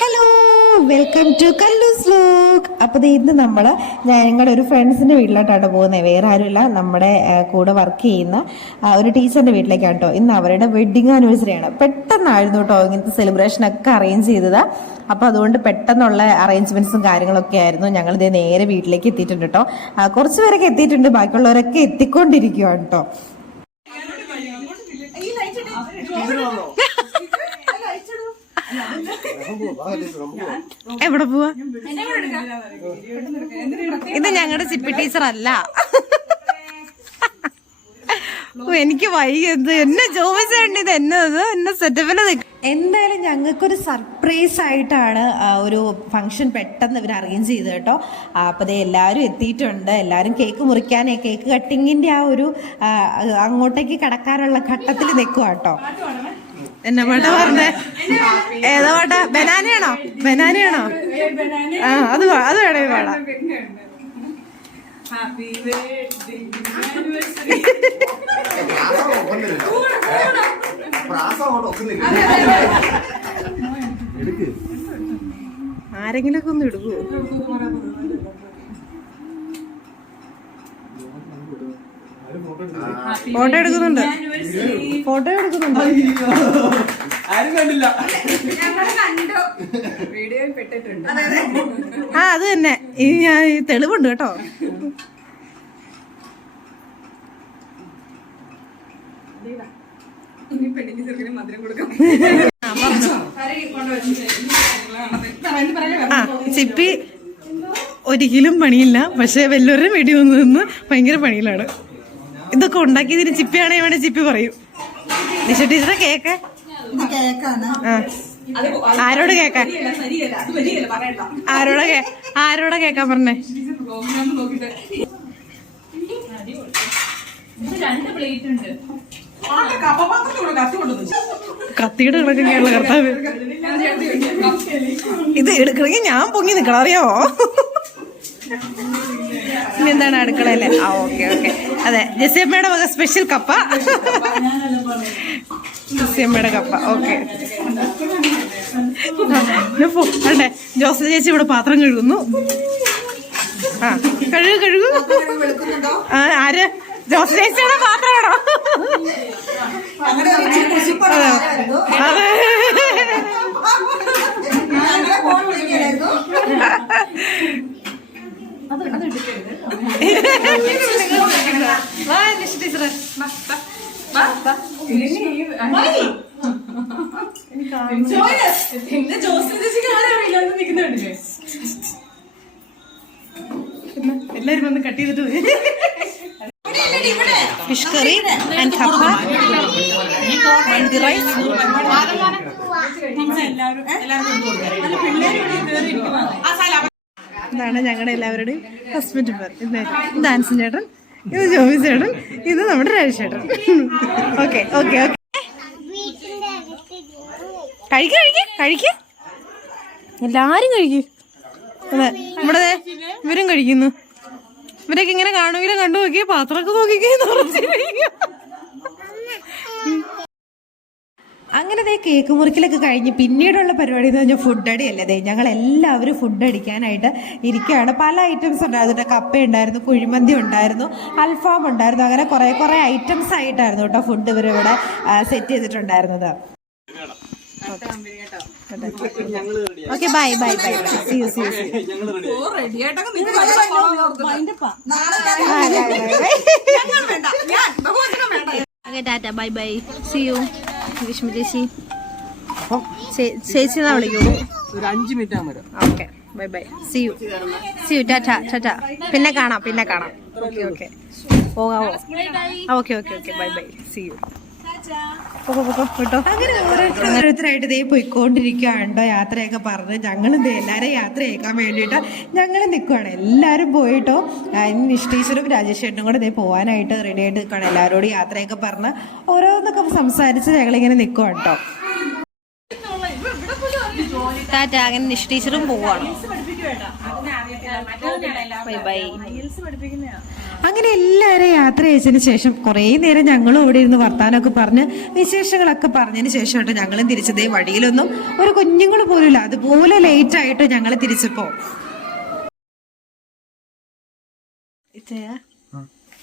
Hello welcome to Kallus vlog അപ്പോൾ ഇന്ന് നമ്മൾ ഞങ്ങളുടെ ഒരു ഫ്രണ്ട്സിന്റെ വീട്ടിലോട്ടാണ് പോകുന്നത് വേറെ ആരുമില്ല. നമ്മുടെ കൂടെ വർക്ക് ചെയ്യുന്ന ഒരു ടീച്ചറിന്റെ വീട്ടിലേക്കാണ് കേട്ടോ ഇന്ന് അവരുടെ വെഡിങ് ആനിവേഴ്സറി ആണ്. പെട്ടെന്നായിരുന്നു കേട്ടോ ഇങ്ങനത്തെ സെലിബ്രേഷൻ ഒക്കെ അറേഞ്ച് ചെയ്തത്. അപ്പോൾ അതുകൊണ്ട് പെട്ടെന്നുള്ള അറേഞ്ച്മെന്റ്സും കാര്യങ്ങളൊക്കെ ആയിരുന്നു. ഞങ്ങൾ നേരെ വീട്ടിലേക്ക് എത്തിയിട്ടുണ്ട് കേട്ടോ കുറച്ച് പേരൊക്കെ എത്തിയിട്ടുണ്ട്. ബാക്കിയുള്ളവരൊക്കെ എത്തിക്കൊണ്ടിരിക്കുകയാണ് കേട്ടോ എവിടെ പോവാ? ഇത് ഞങ്ങളുടെ സിപ്പി ടീച്ചർ അല്ല. ഓ, എനിക്ക് വൈകിയത് എന്നെ ചോദിച്ചുണ്ട് ഇത് എന്നത് എന്നെ സെറ്റപ്പിൽ എന്തായാലും ഞങ്ങൾക്കൊരു സർപ്രൈസ് ആയിട്ടാണ് ഒരു ഫംഗ്ഷൻ പെട്ടെന്ന് ഇവർ അറേഞ്ച് ചെയ്തത് കേട്ടോ. അപ്പോൾ അപ്പൊ ദേ എല്ലാവരും എത്തിയിട്ടുണ്ട്. എല്ലാവരും കേക്ക് മുറിക്കാനേ കേക്ക് കട്ടിങ്ങിന്റെ ആ ഒരു അങ്ങോട്ടേക്ക് കടക്കാനുള്ള ഘട്ടത്തിൽ നിൽക്കുക കേട്ടോ. എന്നാ പാട്ടാ പറഞ്ഞേ? ഏതാ പാട്ടാ? ബനാനയാണോ? ബനാനയാണോ? ആ അത് അത് വേണേ പാടാം. ആരെങ്കിലും ഒക്കെ ഒന്ന് ഇടുവോ? ഫോട്ടോ എടുക്കുന്നുണ്ട്. ഫോട്ടോ എടുക്കുന്നുണ്ടോ? ആരും കണ്ടില്ല. ആ അത് തന്നെ. ഇനി ഞാൻ ഈ തെളിവുണ്ട് കേട്ടോ. ചിപ്പി ഒരിക്കലും പണിയില്ല. പക്ഷെ വല്ലവരും വെടി വന്ന് നിന്ന് ഭയങ്കര പണിയിലാണ്. ഇതൊക്കെ ഉണ്ടാക്കിയതിന് ചിപ്പിയാണെങ്കിൽ വേണേ ചിപ്പി പറയും. നിഷ ടീച്ചറെ കേക്ക്. ആരോട് കേക്കാൻ? ആരോടാ ആരോടാ കേക്കാൻ പറഞ്ഞേ? കത്തിയുടെ കിടക്കുകയുള്ള കർത്താവ്. ഇത് എടുക്കണമെങ്കിൽ ഞാൻ പൊങ്ങി നിക്കണം അറിയാമോ ഇനി എന്താണ് അടുക്കളയല്ലേ ആ ഓക്കെ ഓക്കെ. അതെ ജസിയമ്മയുടെ വക സ്പെഷ്യൽ കപ്പ. ജസിയമ്മയുടെ കപ്പ ഓക്കെ അതെ ജോസ് ചേച്ചി ഇവിടെ പാത്രം കഴുകുന്നു. ആ കഴുകു കഴുകു. ആര്? ജോസ് ചേച്ചിയുടെ പാത്രമാണോ? അതെ. വാ, നിഷ ടീച്ചറെ. എന്നെ ജോസ് ചേച്ചിക്ക് ആരും അറിയില്ല. നിൽക്കുന്നുണ്ടല്ലേ എല്ലാരും വന്ന് കട്ട് ചെയ്തിട്ട് ഫിഷ് കറി ആൻഡ് കപ്പ മന്തി റൈസ് ഇതാണ് ഞങ്ങളുടെ എല്ലാവരുടെയും ഹസ്ബൻഡ് പേർ ഇത് ഡാൻസ് ചേട്ടൻ ഇത് ജോബി ചേട്ടൻ ഇത് നമ്മുടെ രാജ ചേട്ടൻ. Okay okay okay. കഴിക്ക കഴിക്ക കഴിക്ക. എല്ലാരും കഴിക്കും. അതെ നമ്മുടെ ഇവരും കഴിക്കുന്നു. ഇവരൊക്കെ ഇങ്ങനെ കാണുമെങ്കിലും കണ്ടു നോക്കി പാത്രമൊക്കെ നോക്കിക്കേ അങ്ങനെ ദേ കേക്ക് മുറിക്കലൊക്കെ കഴിഞ്ഞ് പിന്നീടുള്ള പരിപാടി എന്ന് പറഞ്ഞാൽ ഫുഡ് അടിയല്ലേ ദേ. ഞങ്ങൾ എല്ലാവരും ഫുഡ് അടിക്കാനായിട്ട് ഇരിക്കുകയാണ്. പല ഐറ്റംസ് ഉണ്ടായിരുന്നു. കപ്പ ഉണ്ടായിരുന്നു കുഴിമന്തി ഉണ്ടായിരുന്നു അൽഫാം ഉണ്ടായിരുന്നു. അങ്ങനെ കുറേ കുറേ ഐറ്റംസ് ആയിട്ടായിരുന്നു കേട്ടോ ഫുഡ് ഇവർ ഇവിടെ സെറ്റ് ചെയ്തിട്ടുണ്ടായിരുന്നത്. Okay bye bye bye bye see you see you ആയിട്ടൊക്കെ okay tata bye bye see you വിഷ്മു ചേച്ചി ചേച്ചി എന്നാ വിളിക്കുള്ളൂ ഒരു അഞ്ചു മിനിറ്റ് ആകുമ്പോൾ okay bye bye see you see you tata tata പിന്നെ കാണാം. പിന്നെ കാണാം okay okay പോകാവോ okay okay okay bye bye see you ഓരോരുത്തരായിട്ട് ഇതേ പോയിക്കൊണ്ടിരിക്കുകയാണ്ടോ യാത്രയൊക്കെ പറഞ്ഞ്. ഞങ്ങളും ഇതേ എല്ലാവരെയും യാത്ര ചെയ്യാൻ വേണ്ടിയിട്ട് ഞങ്ങൾ നിൽക്കുകയാണ് എല്ലാവരും പോയിട്ടോ? ആ, ഇനി നിഷ്ഠീശ്വരും രാജേഷേട്ടനും കൂടെ ഇതേ പോകാനായിട്ട് റെഡി ആയിട്ട് നിൽക്കുകയാണ് എല്ലാവരോടും യാത്രയൊക്കെ പറഞ്ഞ് ഓരോന്നൊക്കെ സംസാരിച്ച് ഞങ്ങളിങ്ങനെ നിൽക്കുകയാണ് കേട്ടോ ടാറ്റ അങ്ങനെ നിഷ് ടീച്ചറും പോവാണ് ബൈ ബൈ അങ്ങനെ എല്ലാവരും യാത്ര ചെയ്തതിന് ശേഷം കുറേ നേരം ഞങ്ങളും ഇവിടെ ഇരുന്ന് വർത്താനമൊക്കെ പറഞ്ഞ് വിശേഷങ്ങളൊക്കെ പറഞ്ഞതിന് ശേഷം കേട്ടോ ഞങ്ങളും തിരിച്ചതേ വഴിയിലൊന്നും ഒരു കുഞ്ഞുങ്ങൾ പോലും ഇല്ല അതുപോലെ ലേറ്റ് ആയിട്ട് ഞങ്ങൾ തിരിച്ചപ്പോ.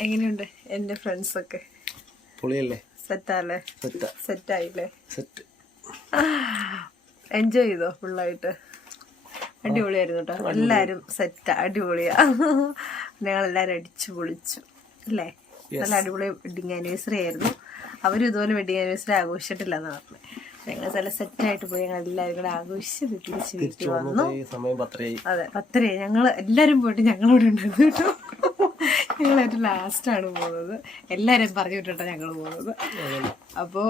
എങ്ങനെയുണ്ട് എന്റെ ഫ്രണ്ട്സ് ഒക്കെ പൊളിയല്ലേ? സെറ്റാല്ലേ? സെറ്റ്. ആയില്ലേ സെറ്റ്. എൻജോയ് ചെയ്തോ ഫുള്ളായിട്ട് അടിപൊളിയായിരുന്നു കേട്ടോ എല്ലാരും സെറ്റ് അടിപൊളിയാ. ഞങ്ങൾ എല്ലാരും അടിച്ചു പൊളിച്ചു അല്ലേ? നല്ല അടിപൊളി വെഡിങ് ആനിവേഴ്സറി ആയിരുന്നു. അവരും ഇതുപോലെ വെഡിങ് ആനിവേഴ്സറി ആഘോഷിച്ചിട്ടില്ല എന്ന് പറഞ്ഞു. ഞങ്ങൾ നല്ല സെറ്റായിട്ട് പോയി ഞങ്ങൾ എല്ലാവരും കൂടെ ആഘോഷിച്ച് തിരിച്ച് വീട്ടിൽ വന്നു അതെ പത്തരയായി ഞങ്ങൾ എല്ലാവരും പോയിട്ട് ഞങ്ങളിവിടെ ഉണ്ടായിരുന്നു കേട്ടോ. ഏറ്റവും ലാസ്റ്റാണ് പോകുന്നത് എല്ലാവരും പറഞ്ഞു വിട്ടിട്ടാണ് ഞങ്ങൾ പോകുന്നത് അപ്പോൾ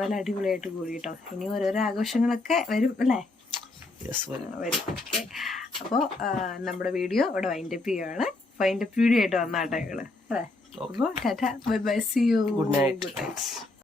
നല്ല അടിപൊളിയായിട്ട് കൂടി കേട്ടോ ഇനി ഓരോരോ ആഘോഷങ്ങളൊക്കെ വരും അല്ലേ? യെസ് ആ, വരും ഓക്കെ അപ്പോൾ നമ്മുടെ വീഡിയോ ഇവിടെ വൈൻഡപ്പ് ചെയ്യുകയാണ് വൈൻഡപ്പ് വീഡിയോ ആയിട്ട് വന്നാട്ടെ ഞങ്ങൾ അല്ലേ? അപ്പോൾ tata. Bye bye see you. Good night